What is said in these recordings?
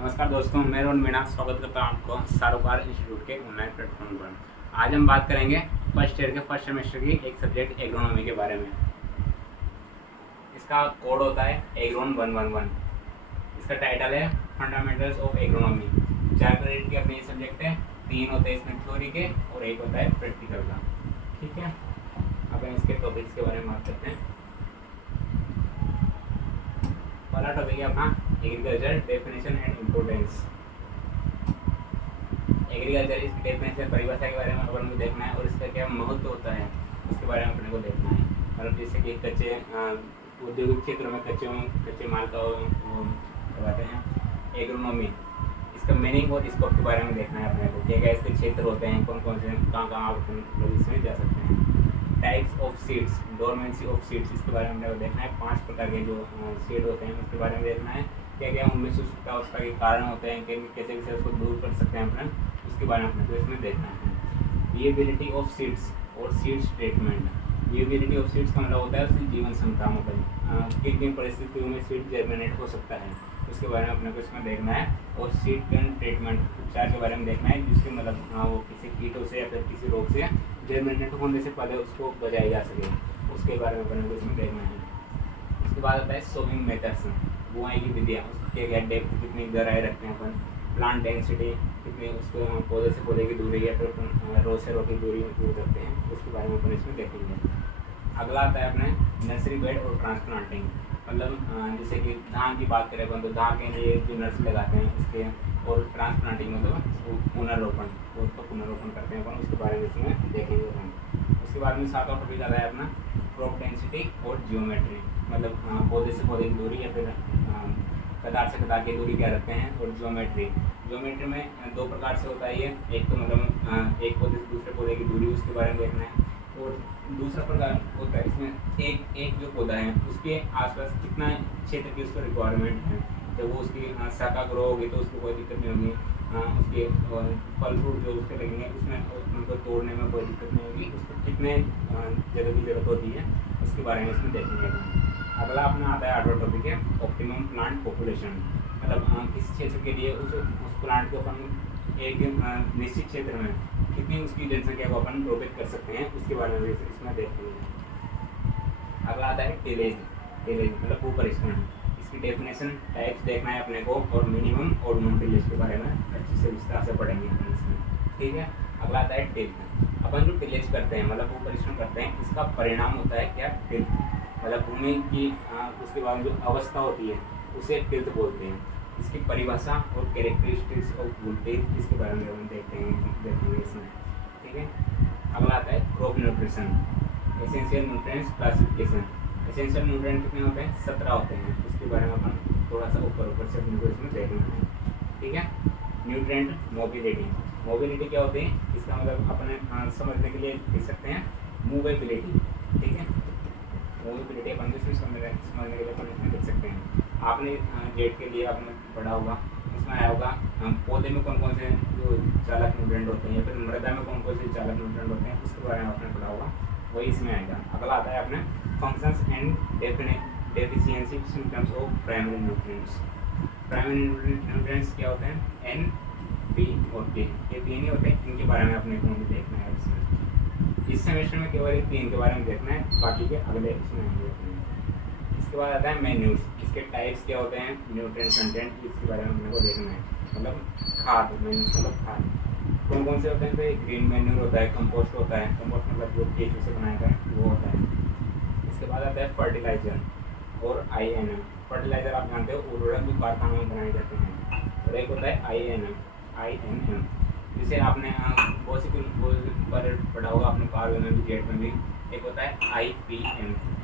नमस्कार दोस्तों, मैं रोहन मीणा स्वागत करता हूँ आपको सारोकार इंस्टीट्यूट के ऑनलाइन प्लेटफॉर्म पर। आज हम बात करेंगे फर्स्ट ईयर के फर्स्ट सेमेस्टर की एक सब्जेक्ट एग्रोनॉमी के बारे में। इसका कोड होता है एग्रोन 111। इसका टाइटल है फंडामेंटल्स ऑफ एग्रोनॉमी। 4 क्रेडिट के अपने सब्जेक्ट है, 3 होते हैं इसमें थ्योरी के और 1 होता है प्रैक्टिकल का। ठीक है, अब हम इसके टॉपिक्स के बारे में बात करते हैं। पहला टॉपिक है अपना agriculture definition and importance. Agriculture इसकी डेफिनेशन परिभाषा के बारे में अपन को देखना है और इसका क्या महत्व होता है उसके बारे में अपने को देखना है। मतलब जैसे कि कच्चे औद्योगिक क्षेत्रों में कच्चे माल का करवाते हैं। एग्रोनॉमी इसका मीनिंग और स्कोप के बारे में देखना है अपने को, क्या क्या इसके क्षेत्र होते हैं, कौन कौन से कहाँ आप लोग इसमें जा सकते हैं। Types of seeds, dormancy of seeds, इसके बारे में हमने देखना है। 5 प्रकार के जो सीड होते हैं उसके बारे में देखना है। क्या क्या उनमें सुष्टता के कारण होते हैं, कैसे कैसे उसको दूर कर सकते हैं अपने, उसके बारे में अपने को इसमें देखना है। विएबिलिटी ऑफ सीड्स और seeds treatment. Viability of seeds का मतलब होता है उसकी जीवन क्षमता, मतलब किन किन परिस्थितियों में सीड जर्मिनेट हो सकता है, उसके बारे में अपने को इसमें देखना है। और सीड ट्रीटमेंट उपचार के बारे में देखना है, जिसके मतलब वो किसी कीटों से या फिर किसी रोग से जर्मिनेट होने से पहले उसको बचाया जा सके, उसके बारे में अपने को इसमें देखना है। उसके बाद आता है सोविंग मेथड्स, बुआई की विधियाँ, उसके क्या डेप्थ कितनी गहराई रखते हैं अपन, प्लांट डेंसिटी कितनी, उसको पौधे से पौधे की दूरी या फिर रो से रो की दूरी दूर करते हैं, उसके बारे में अपन इसमें देखेंगे। अगला आता है अपने नर्सरी बेड और ट्रांसप्लांटिंग। मतलब जैसे कि धान की बात करें अपन तो धान के लिए जो नर्सरी लगाते हैं उसके, और ट्रांसप्लांटिंग मतलब पुनर्रोपण, पौध का पुनर्रोपण करते हैं अपन, उसके बारे में इसमें देखेंगे हम। उसके बाद में 7वां टॉपिक आता है अपना क्रॉप डेंसिटी और जियोमेट्री। मतलब पौधे से पौधे की दूरी या फिर कतार से कतार की दूरी क्या रखते हैं। और जियोमेट्री में 2 प्रकार से होता है ये, एक तो मतलब एक पौधे से दूसरे पौधे की दूरी, उसके बारे में देखना है। और दूसरा प्रकार होता है इसमें एक जो पौधा है उसके आसपास कितना क्षेत्र की उसको रिक्वायरमेंट है। जब वो उसकी शाखा ग्रो होगी तो उसको कोई दिक्कत नहीं होगी, उसके फल फ्रूट जो उसके लगेंगे उसमें उनको तोड़ने में कोई दिक्कत नहीं होगी। उसको कितने जगह की जरूरत होती है उसके बारे में इसमें देखेंगे। अगला अपना आता है 8वां टॉपिक है ऑप्टिमम प्लांट पॉपुलेशन। मतलब किस क्षेत्र के लिए उस प्लांट को अपन एक निश्चित क्षेत्र में कितनी उसकी जनसंख्या को अपन रोपित कर सकते हैं, उसके बारे में इसमें देखेंगे। अगला आता है टिलेज मतलब भूपरिष्करण। इसकी डेफिनेशन टाइप्स देखना है अपने को, और मिनिमम और नो टिलेज के बारे में अच्छे से विस्तार से पढ़ेंगे अपन इसमें। ठीक है, अगला आता है टिल्थ। अपन जो टिलेज करते हैं मतलब भूपरिष्करण करते हैं, इसका परिणाम होता है क्या, टिल्थ। मतलब भूमि की उसके बाद जो अवस्था होती है उसे टिल्थ बोलते हैं। इसकी परिभाषा और कैरेक्टरिस्टिक्स ऑफ टिल्थ, इसके बारे में हम देखेंगे इसमें। ठीक है, अगला आता है crop nutrition, essential nutrients classification. Essential nutrient कितने होते हैं, 17 होते हैं, उसके बारे में अपन थोड़ा सा ऊपर से अपने को इसमें देखना है। ठीक है, न्यूट्रिएंट मोबिलिटी क्या होती है, इसका मतलब अपने समझने के लिए लिख सकते हैं मूवेबिलिटी। ठीक है, मूवेबिलिटी अपन इसमें समझने के लिए अपन इसमें लिख सकते हैं। आपने जेट के लिए आपने पढ़ा होगा, उसमें आया होगा पौधे में कौन कौन से जो चालक न्यूट्रिएंट होते हैं या फिर मृदा में कौन कौन से चालक न्यूट्रिएंट होते हैं, उसके बारे में आपने पढ़ा होगा, वही इसमें आएगा। अगला आता है अपने functions and deficiency symptoms of primary nutrients. Primary nutrients क्या होते हैं, N, P और K, ये 3 ही होते हैं, इनके बारे में अपने को देखना है इसमें। इस सेमेस्टर में केवल 3 के बारे में देखना है, बाकी के अगले इसमें हम देखना है। इसके बाद आता है मैन्यूर्स। इसके टाइप्स क्या होते हैं, न्यूट्रिएंट कंटेंट, इसके बारे में अपने को देखना है। मतलब खाद, मैन्यूर्स मतलब खाद कौन कौन से होते हैं, तो ग्रीन मैन्यूर होता है, कंपोस्ट होता है, कंपोस्ट मतलब जो केचुए से बनाया गया है वो होता है। इसके बाद आता है फर्टिलाइजर और INM। फर्टिलाइजर आप जानते हो उर्वरक जो कारखानों में बनाए जाते हैं, और एक होता है INM, जिसे आपने बहुत सी पर पढ़ा होगा अपने पावर में भी, जेट में भी। एक होता है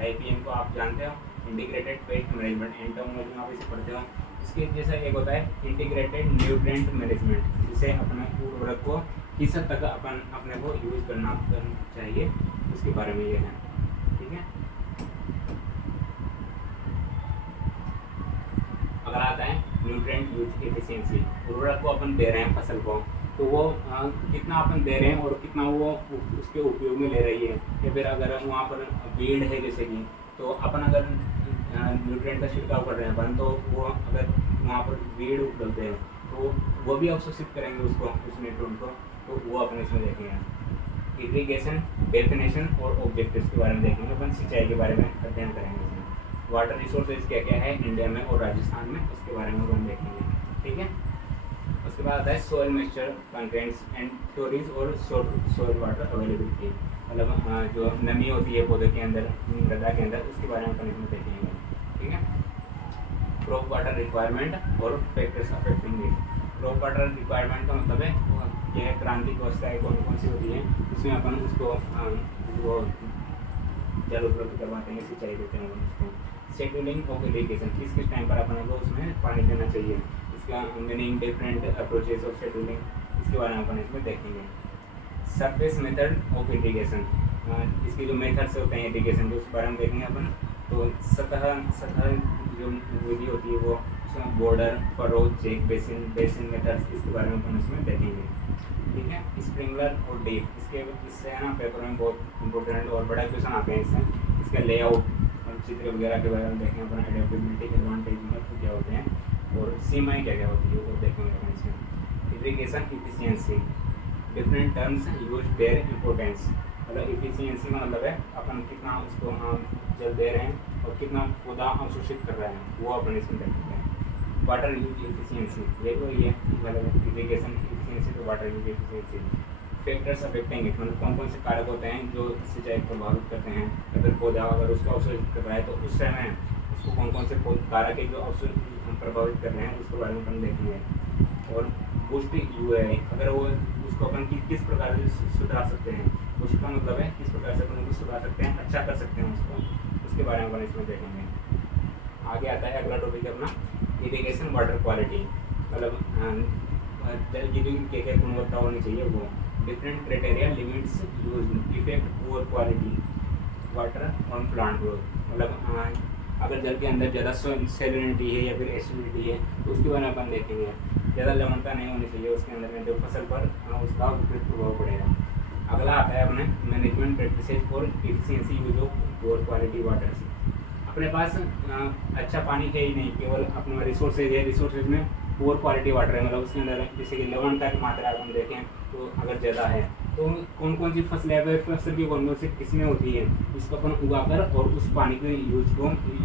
IPM को आप जानते हो, इंटीग्रेटेड पेस्ट मैनेजमेंट, एंटोमोलॉजी में आप इसे पढ़ते हो। इसके जैसा एक होता है इंटीग्रेटेड न्यूट्रिएंट मैनेजमेंट, जिसे अपने उर्वरक को किस हद तक अपन अपने को यूज करना चाहिए, उसके बारे में ये है। ठीक है, अगला आता है न्यूट्रिएंट यूज एफिशिएंसी। उर्वरक को अपन दे रहे हैं फसल को, तो वो कितना अपन दे रहे हैं और कितना वो उसके उपयोग में ले रही है। या फिर अगर वहाँ पर भीड़ है जैसे कि, तो अपन अगर न्यूट्रिएंट का छिड़काव कर रहे हैं अपन, तो वो अगर वहाँ पर वीड उपलब्ध है तो वो भी अवशोषित करेंगे उसको, उस न्यूट्रॉन को, तो वो अपन इसमें देखेंगे। इरिगेशन, डेफिनेशन और ऑब्जेक्टिव्स के बारे में देखेंगे अपन, सिंचाई के बारे में अध्ययन करेंगे इसमें। वाटर रिसोर्सेज क्या क्या है इंडिया में और राजस्थान में, उसके बारे में अपन देखेंगे, ठीक है। उसके बाद आता है soil moisture contents and theories और सॉइल वाटर अवेलेबिलिटी, मतलब जो नमी होती है पौधे के अंदर, मृदा के अंदर, उसके बारे में अपन इसमें देखेंगे, ठीक है। क्रॉप वाटर रिक्वायरमेंट और factors affecting it. Crop water requirement का मतलब है यह क्रांतिक अवस्थाएँ कौन कौन सी होती हैं, उसमें अपन उसको वो जल उपलब्ध करवाते हैं, सिंचाई देते हैं उसको। शेड्यूलिंग ऑफ इरिगेशन, किस किस टाइम पर अपन को उसमें पानी देना चाहिए, इसका meaning, different approaches of scheduling, इसके बारे में अपन इसमें देखेंगे। सरफेस मेथड ऑफ इरिगेशन, इसके जो मेथड्स होते हैं इरिगेशन के, उसके बारे में देखेंगे अपन। तो सतह जो विधि होती है वो, border, furrow, check, basin methods, इसके बारे में अपन इसमें देखेंगे, ठीक है। स्प्रिंकलर और डीप, इससे है ना पेपर में बहुत इंपॉर्टेंट और बड़ा क्वेश्चन आते हैं इससे। इसका लेआउट और चित्र वगैरह के बारे में देखेंगे अपन, एडेप्टेबिलिटी, एडवांटेज क्या होते हैं और सीमाएँ क्या क्या होती है वो देखेंगे अपन इसमें। Irrigation efficiency, different terms use their importance, मतलब इफिशियंसी का मतलब है अपन कितना उसको जल दे रहे हैं और कितना पौधा अवशोषित कर रहे हैं, वो अपन इसमें देखेंगे। वाटर यूज एफिशिएंसी, ये तो ये मतलब इरिगेशन एफिशिएंसी तो water use efficiency. Factors affecting it, मतलब कौन कौन से कारक होते हैं जो सिंचाई को प्रभावित करते हैं। अगर पौधा अगर उसको अवशोषित कर रहा है तो उस समय उसको कौन कौन से कारक है जो प्रभावित कर रहे हैं, उसके बारे में अपन देखेंगे। और बूस्ट यूआई, अगर वो उसको अपन किस प्रकार से सुधार सकते हैं, बूस्ट का मतलब है किस प्रकार से अपन उसको सुधार सकते हैं, अच्छा कर सकते हैं उसको, उसके बारे में अपन इसमें देखेंगे। आगे आता है अगला टॉपिक अपना इरिगेशन वाटर क्वालिटी, मतलब जल की जो क्या क्या गुणवत्ता होनी चाहिए वो। Different criteria limits use effect poor quality water on plant growth, मतलब अगर जल के अंदर ज़्यादा सैलिनिटी है या फिर एसिडिटी है तो उसके बारे में अपन देखेंगे। ज़्यादा लवणता नहीं होनी चाहिए उसके अंदर में, जो फसल पर उसका विपरीत प्रभाव पड़ेगा। अगला आता है अपने management practices for efficiency use of poor quality water. अपने पास अच्छा पानी है ही नहीं, केवल अपना रिसोर्सेज है, रिसोर्सेज में पुअर क्वालिटी वाटर है, मतलब उसके अंदर जैसे कि लवणता की मात्रा अगर हम देखें तो अगर ज़्यादा है तो कौन कौन सी फसलें है, फसल की कौन कौन सी किस्में होती है, उसको अपन उगाकर और उस पानी के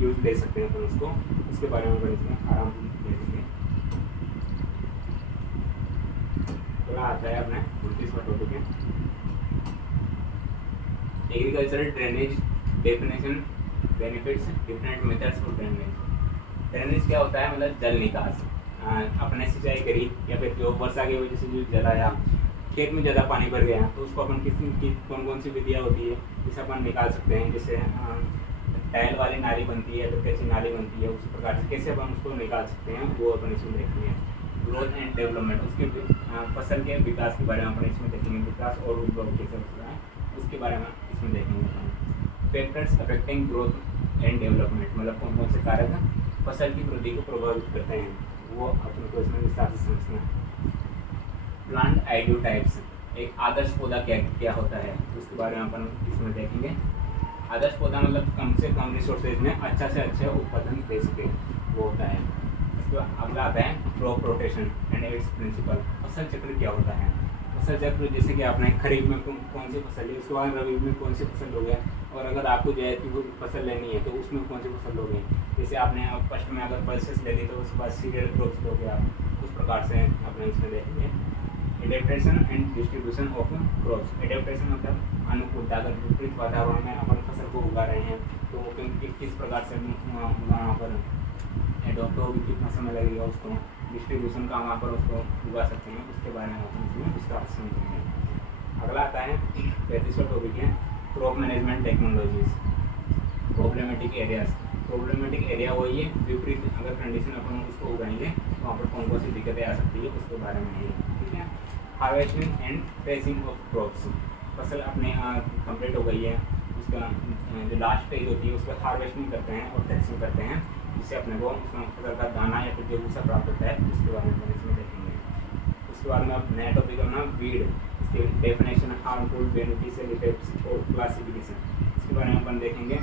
यूज ले सकते हैं अपन उसको, उसके बारे में अपन इसमें आराम से देखेंगे। अगला आता है अपने 29वां टॉपिक है agricultural drainage definition, benefits, different methods for drainage. Drainage क्या होता है, मतलब जल निकास। अपने सिंचाई करी या फिर जो वर्षा की वजह से जो जल आया, खेत में ज़्यादा पानी भर गया तो उसको अपन कौन कौन सी विधियाँ होती है जिसे अपन निकाल सकते हैं, जैसे टाइल वाली नाली बनती है, फिर कच्ची नाली बनती है, उसी प्रकार से कैसे अपन उसको निकाल सकते हैं वो अपन इसमें देखेंगे। ग्रोथ एंड डेवलपमेंट, उसके फसल के विकास के बारे में अपन इसमें देखेंगे, विकास और उद्भव कैसे होता है उसके बारे में इसमें देखेंगे। Factors affecting growth and development, मतलब कौन कौन से कारक फसल की वृद्धि को प्रभावित करते हैं, वो अपन को इसमें विस्तार से समझना है। प्लांट आइडियो टाइप्स, एक आदर्श पौधा क्या क्या होता है उसके बारे में अपन इसमें देखेंगे। आदर्श पौधा मतलब कम से कम रिसोर्सेज में अच्छा से अच्छा उत्पादन दे सके, वो होता है। इसके बाद अगला आता है crop rotation and its principle, फसल चक्र क्या होता है। फसल चक्र जैसे कि आपने खरीफ में कौन सी फसल ली, उसके बाद रबी में कौन सी फसल लोगे, और अगर आपको जो है कि फसल लेनी है तो उसमें कौन सी फसल लोगे। जैसे आपने फर्स्ट में अगर पल्सेस ले ली तो उसके बाद सीरियल क्रॉप्स लोगे आप, उस प्रकार से अपने इसमें देखेंगे। Adaptation and distribution of crops, adaptation मतलब अनुकूलता, अगर विपरीत वातावरण में अपन फसल को उगा रहे हैं तो वो किस प्रकार से वहाँ पर एडोप्ट होगी, कितना समय लगेगा उसको, डिस्ट्रीब्यूशन का वहाँ पर उसको उगा सकते हैं, उसके बारे में अपन इसमें विस्तार से समझेंगे। अगला आता है 35वां टॉपिक है crop management technologies, problematic areas. Problematic area वही है विपरीत अगर कंडीशन अपन उसको उगाएंगे तो वहाँ पर कौन कौन सी दिक्कतें आ सकती है उसके बारे में है, ठीक है। Harvesting and threshing of crops, फसल अपने कंप्लीट हो गई है, उसका जो लास्ट स्टेज होती है उसका हार्वेस्टिंग करते हैं और थ्रेसिंग करते हैं, जिससे अपने को उसमें फसल का दाना या फिर जो भूसा प्राप्त होता है उसके बारे में इसमें देखेंगे। उसके बाद में अब नया टॉपिक अपना वीड, इसके डेफिनेशन, हार्मफुल, बेनिफिशियल इफेक्ट्स और क्लासिफिकेशन, इसके बारे में अपन देखेंगे।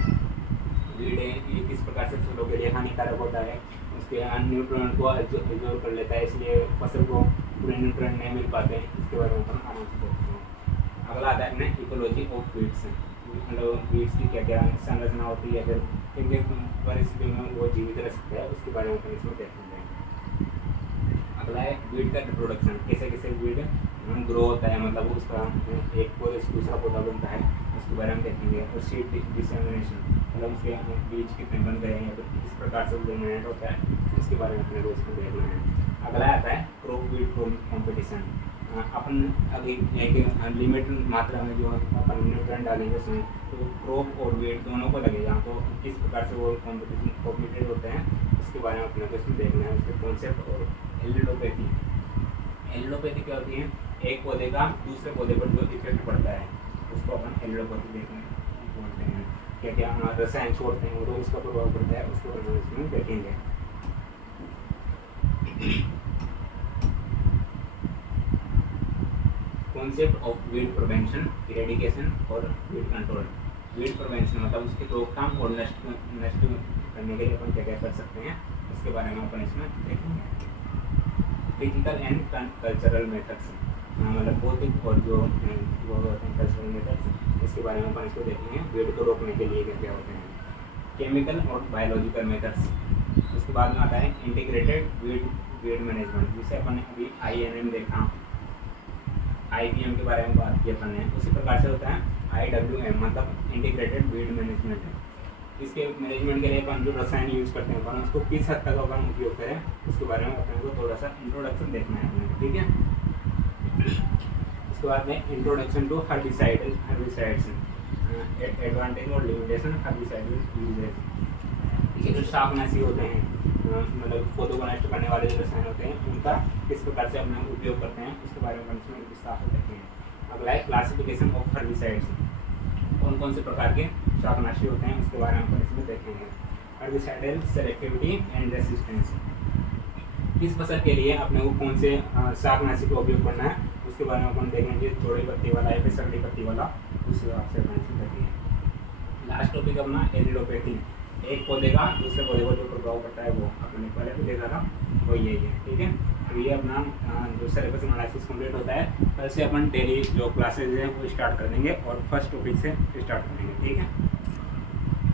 वीड है ये किस प्रकार से फसलों के लिए हानिकारक होता है, उसके उसके न्यूट्रिएंट को एब्जॉर्ब कर लेता है, इसलिए फसल को पूरे न्यूट्रिएंट नहीं मिल पाते हैं। इसके बारे में अपन आराम से देखते हैं। अगला आता है अपने इकोलॉजी ऑफ वीड्स, मतलब वीड्स की क्या क्या संरचना होती है, फिर किन किन परिस्थितियों में वो जीवित रह सकते हैं, उसके बारे में अपन इसमें देखेंगे। अगला है वीड का रिप्रोडक्शन, कैसे कैसे वीड ग्रो होता है, मतलब उसका एक पौधे से दूसरा पौधा बनता है, उसके बारे में देखेंगे। और सीड डिसेमिनेशन, मतलब उसके बीज कितने बन गए हैं, तो किस प्रकार से जनरेट होता है, इसके बारे में अपने को इसको देखना है। अगला आता है क्रॉप वीड कॉम्पिटिशन, अपन अभी एक लिमिट मात्रा में जो अपन न्यूट्रिएंट डालेंगे उसमें, तो क्रॉप और वीड दोनों को लगेगा, तो किस प्रकार से वो कॉम्पिटेड होते हैं, उसके बारे में अपने को इसमें देखना है। उसके कॉन्सेप्ट और एलिडोपैथी, एलिडोपैथी क्या होती है, एक पौधे का दूसरे पौधे पर जो इफेक्ट पड़ता है उसको अपन एलिडोपैथी देखने बोलते हैं। क्या क्या रसायन छोड़ते हैं तो उसका प्रभाव पड़ता है, उसको हम इसमें देखेंगे। Concept of weed prevention, eradication और वीड कंट्रोल। वीड प्रिवेंशन मतलब उसकी रोकथाम और नष्ट करने के लिए अपन क्या क्या कर सकते हैं, उसके बारे में अपन इसमें देखेंगे। फिजिकल एंड कल्चरल मेथड्स, मतलब भौतिक और जो वो होते हैं कल्चरल मेथड्स, इसके बारे में अपन इसको देखेंगे। वीड को रोकने के लिए क्या क्या होते हैं। केमिकल और बायोलॉजिकल मेथड्स, उसके बाद में आता है इंटीग्रेटेड वीड मैनेजमेंट, जिसे अपन ने अभी INM देखा, IPM के बारे में बात की अपन ने। उसी प्रकार से होता है IWM, मतलब इंटीग्रेटेड वीड मैनेजमेंट है। इसके मैनेजमेंट के लिए अपन जो रसायन यूज़ करते हैं अपन उसको किस हद तक अपन उपयोग करें, उसके बारे में अपने को थोड़ा सा इंट्रोडक्शन देखना है अपने को, ठीक है। उसके बाद में इंट्रोडक्शन टू हर्बिसाइड्स, एडवांटेज और लिमिटेशन हर्बिसाइड यूजेज। ये जो शाकनाशी होते हैं, मतलब पौधों को नष्ट करने वाले जो रसायन होते हैं, उनका किस प्रकार से अपने उपयोग करते हैं, उसके बारे में अपन इसमें विस्तार से देखेंगे। अगला है क्लासिफिकेशन ऑफ हर्बिसाइड्स, कौन कौन से प्रकार के शाकनाशी होते हैं, उसके बारे में अपन इसमें देखेंगे। हर्बिसाइडल सेलेक्टिविटी एंड रेसिस्टेंस, किस फसल के लिए अपने को कौन से शाकनाशी का उपयोग करना है, उसके बारे में अपन देखेंगे। चौड़ी पत्ती वाला या फिर सकड़ी पत्ती वाला, उस हिसाब से अपन इसमें देखेंगे। लास्ट टॉपिक अपना एलिडोपैथी, एक पौधे का दूसरे पौधे पर जो प्रभाव पड़ता है वो अपने पहले भी देखा था, वो यही है, ठीक है। तो ये अपना जो सिलेबस एनालिसिस कंप्लीट होता है, कल से अपन डेली जो क्लासेज हैं वो स्टार्ट कर देंगे और फर्स्ट टॉपिक से स्टार्ट करेंगे, ठीक है।